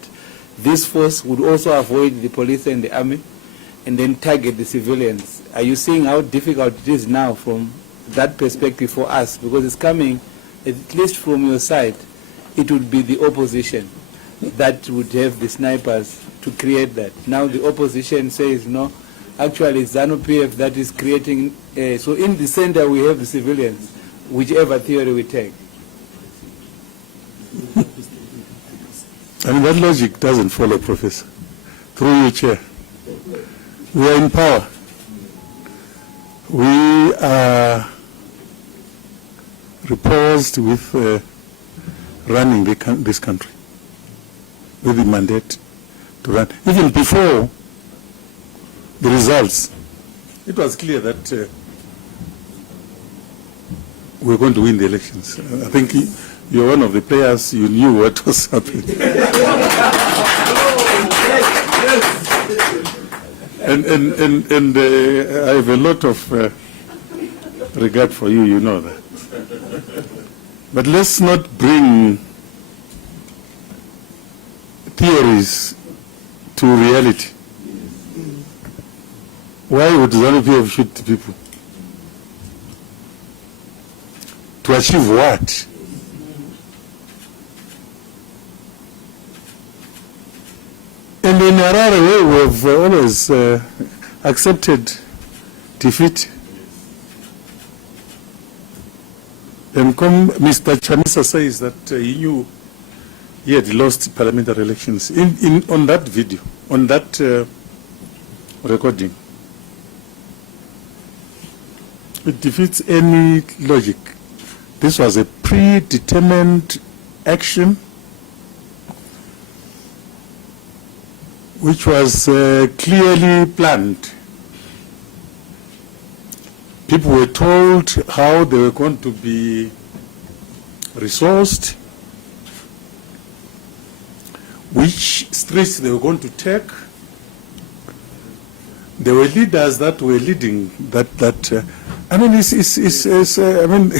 this force would also avoid the police and the army, and then target the civilians. Are you seeing how difficult it is now from that perspective for us? Because it's coming, at least from your side, it would be the opposition that would have the snipers to create that. Now the opposition says, no, actually ZANU-PF that is creating, so in the center we have the civilians, whichever theory we take. I mean, that logic doesn't follow, Professor. Through your chair. We are in power. We are reposed with running this country, with the mandate to run. Even before the results, it was clear that we were going to win the elections. I think you're one of the players, you knew what was happening. And I have a lot of regard for you, you know that. But let's not bring theories to reality. Why would ZANU-PF shoot people? To achieve what? And in Harare, we have always accepted defeat. And Mr. Chamisa says that he knew he had lost parliamentary elections. On that video, on that recording, it defeats any logic. This was a predetermined action which was clearly planned. People were told how they were going to be resourced, which streets they were going to take. There were leaders that were leading that. I mean, I mean,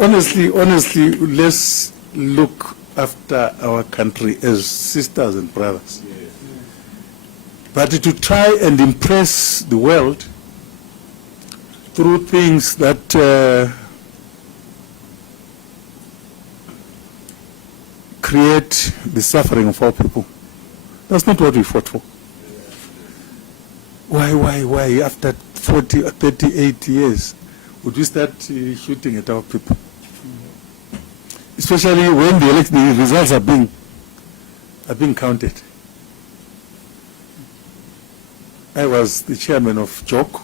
honestly, let's look after our country as sisters and brothers. But to try and impress the world through things that create the suffering of our people, that's not what we fought for. Why after 40 or 38 years would we start shooting at our people? Especially when the results are being counted. I was the chairman of JOC,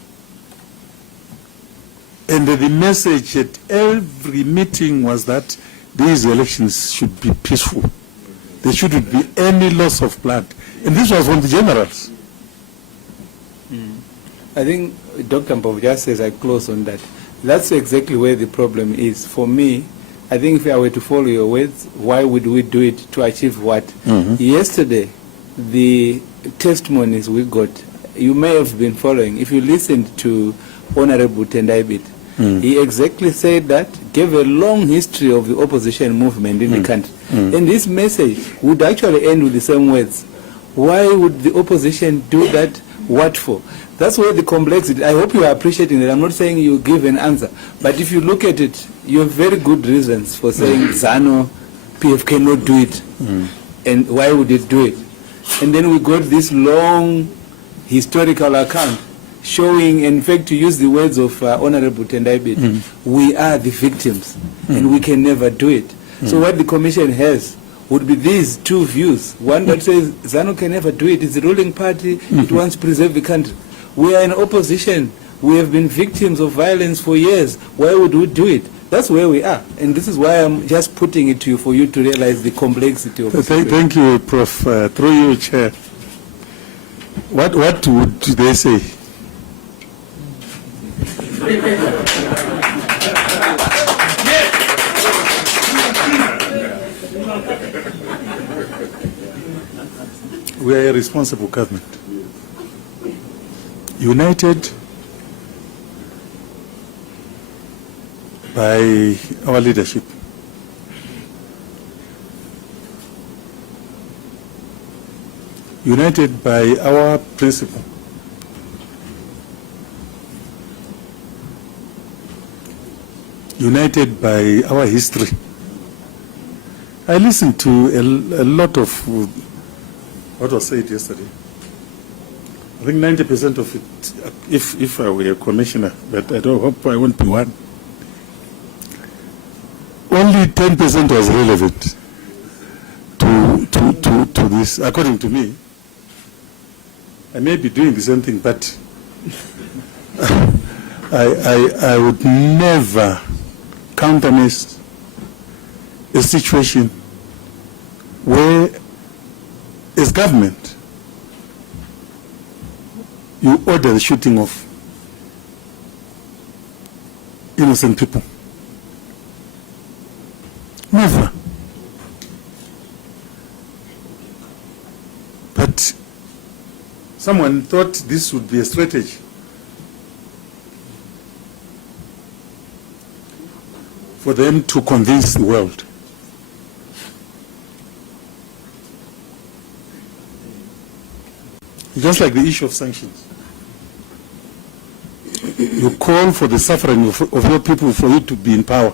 and the message at every meeting was that these elections should be peaceful. There shouldn't be any loss of blood. And this was from the generals. I think Dr. Mpofu just says I close on that. That's exactly where the problem is. For me, I think if I were to follow your words, why would we do it to achieve what? Yesterday, the testimonies we got, you may have been following. If you listened to Honorable Tendaibit, he exactly said that, gave a long history of the opposition movement in the country. And this message would actually end with the same words. Why would the opposition do that? What for? That's where the complexity, I hope you are appreciating it. I'm not saying you give an answer. But if you look at it, you have very good reasons for saying ZANU-PF cannot do it. And why would it do it? And then we got this long historical account showing, in fact, to use the words of Honorable Tendaibit, we are the victims and we can never do it. So what the commission has would be these two views. One that says ZANU can never do it, it's the ruling party, it wants to preserve the country. We are in opposition We have been victims of violence for years. Why would we do it? That's where we are. And this is why I'm just putting it to you for you to realize the complexity of it. Thank you, Prof. Through you, Chair. What would they say? We are a responsible government, united by our leadership. United by our principle. United by our history. I listened to a lot of what was said yesterday. I think 90% of it, if I were a commissioner, but I don't hope I won't be one. Only 10% was relevant to this, according to me. I may be doing the same thing, but I would never countenance a situation where, as government, you order the shooting of innocent people. Never. But someone thought this would be a strategy for them to convince the world. Just like the issue of sanctions. You call for the suffering of your people for you to be in power.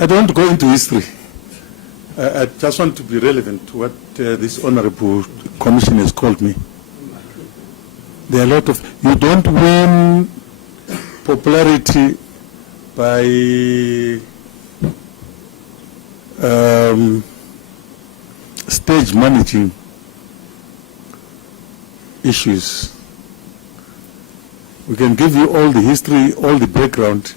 I don't want to go into history. I just want to be relevant to what this honorable commission has called me. There are a lot of, you don't win popularity by stage managing issues. We can give you all the history, all the background,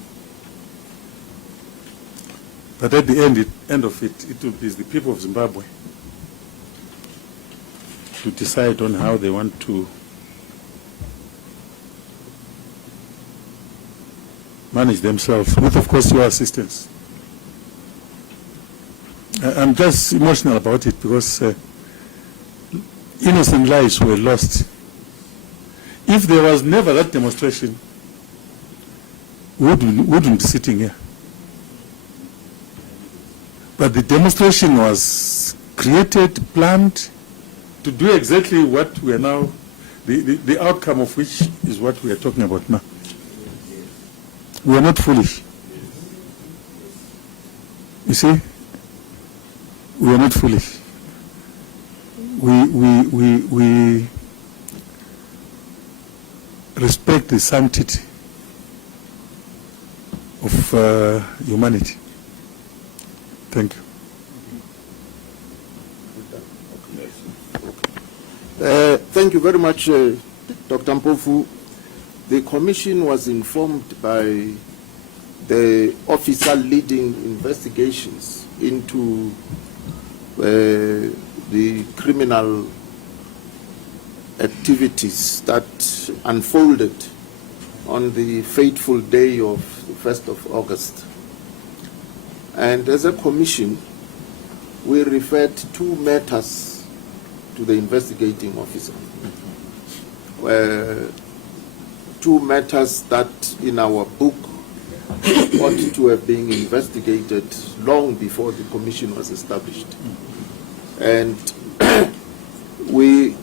but at the end of it, it will be the people of Zimbabwe to decide on how they want to manage themselves, with, of course, your assistance. I'm just emotional about it because innocent lives were lost. If there was never that demonstration, we wouldn't be sitting here. But the demonstration was created, planned, to do exactly what we are now, the outcome of which is what we are talking about now. We are not foolish. You see? We are not foolish. We respect the sanctity of humanity. Thank you. Thank you very much, Dr. Mpofu. The commission was informed by the officer leading investigations into the criminal activities that unfolded on the fateful day of the 1st of August. And as a commission, we referred two matters to the investigating officer. Two matters that in our book ought to have been investigated long before the commission was established. And we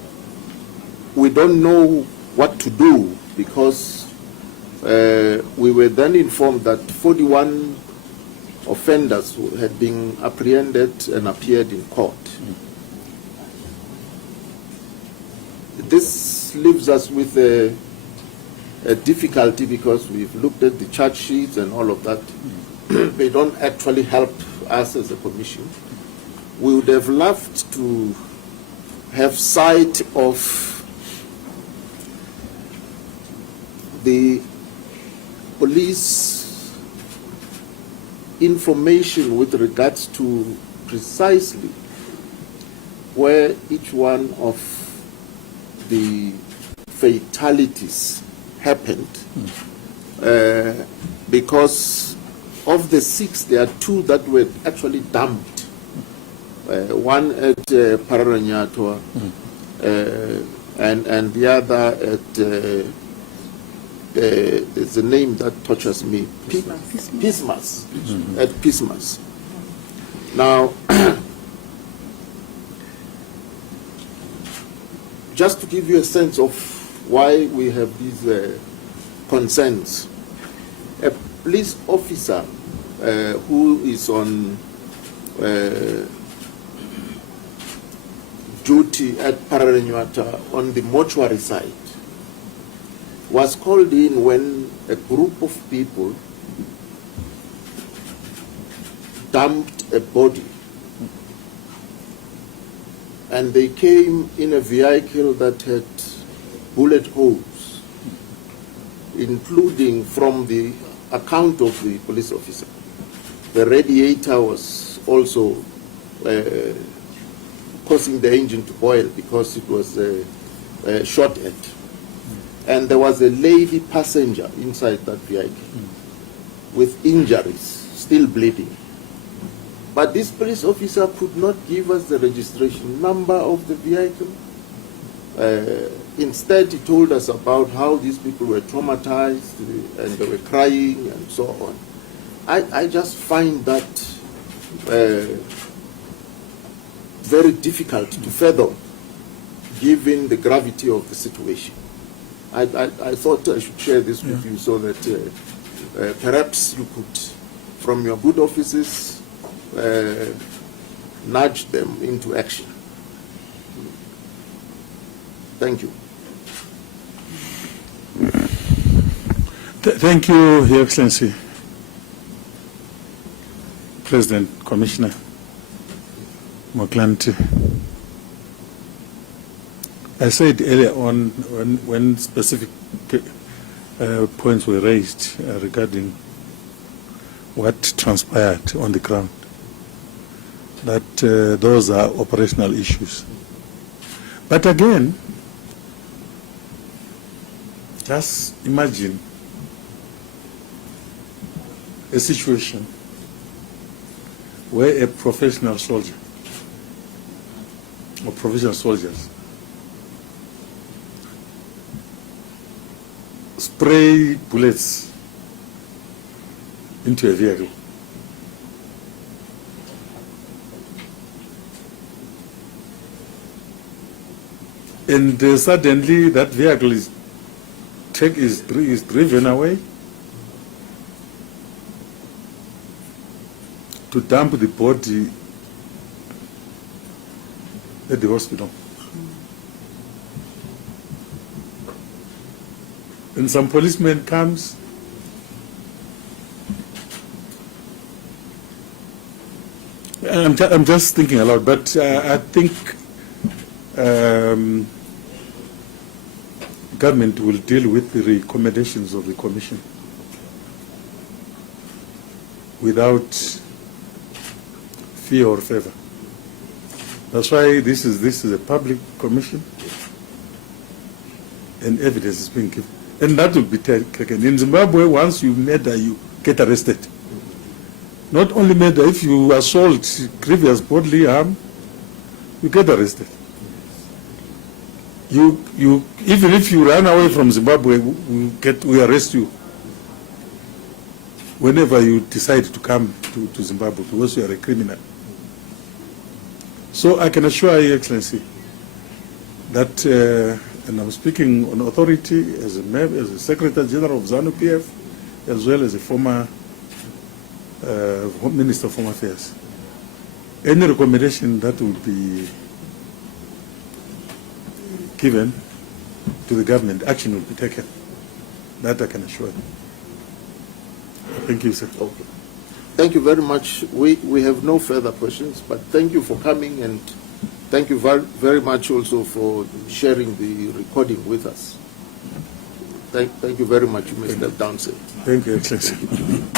don't know what to do because we were then informed that 41 offenders who had been apprehended and appeared in court. This leaves us with a difficulty because we've looked at the charge sheets and all of that. They don't actually help us as a commission. We would have loved to have sight of the police information with regards to precisely where each one of the fatalities happened, because of the 6, there are 2 that were actually dumped. One at Pararanyatua, and the other at there's a name that touches me, Pismas, at Pismas. Now, just to give you a sense of why we have these concerns, a police officer who is on duty at Pararanyatua on the mortuary side was called in when a group of people dumped a body, and they came in a vehicle that had bullet holes, including, from the account of the police officer, the radiator was also causing the engine to boil because it was short end. And there was a lady passenger inside that vehicle with injuries, still bleeding. But this police officer could not give us the registration number of the vehicle. Instead, he told us about how these people were traumatized and they were crying and so on. I just find that very difficult to fathom, given the gravity of the situation. I thought I should share this with you so that perhaps you could, from your good offices, nudge them into action. Thank you. Thank you, Your Excellency, President, Commissioner Motlanthe. I said earlier on when specific points were raised regarding what transpired on the ground, that those are operational issues. But again, just imagine a situation where a professional soldier or professional soldiers spray bullets into a vehicle. And suddenly that vehicle is driven away to dump the body at the hospital. And some policeman comes, I'm just thinking aloud, but I think government will deal with the recommendations of the Commission without fear or favor. That's why this is a public commission, and evidence is being given. And that will be taken. In Zimbabwe, once you murder, you get arrested. Not only murder, if you assault, grievous bodily harm, you get arrested. You even if you run away from Zimbabwe, we arrest you whenever you decide to come to Zimbabwe because you are a criminal. So I can assure Your Excellency that, and I'm speaking on authority as a Secretary General of ZANU-PF, as well as a former Minister of Home Affairs, any recommendation that would be given to the government, action will be taken. That I can assure you. Thank you, sir. Okay. Thank you very much. We have no further questions, but thank you for coming and Thank you very, very much also for sharing the recording with us. Thank you very much. You may step down, sir. Thank you, Excellency.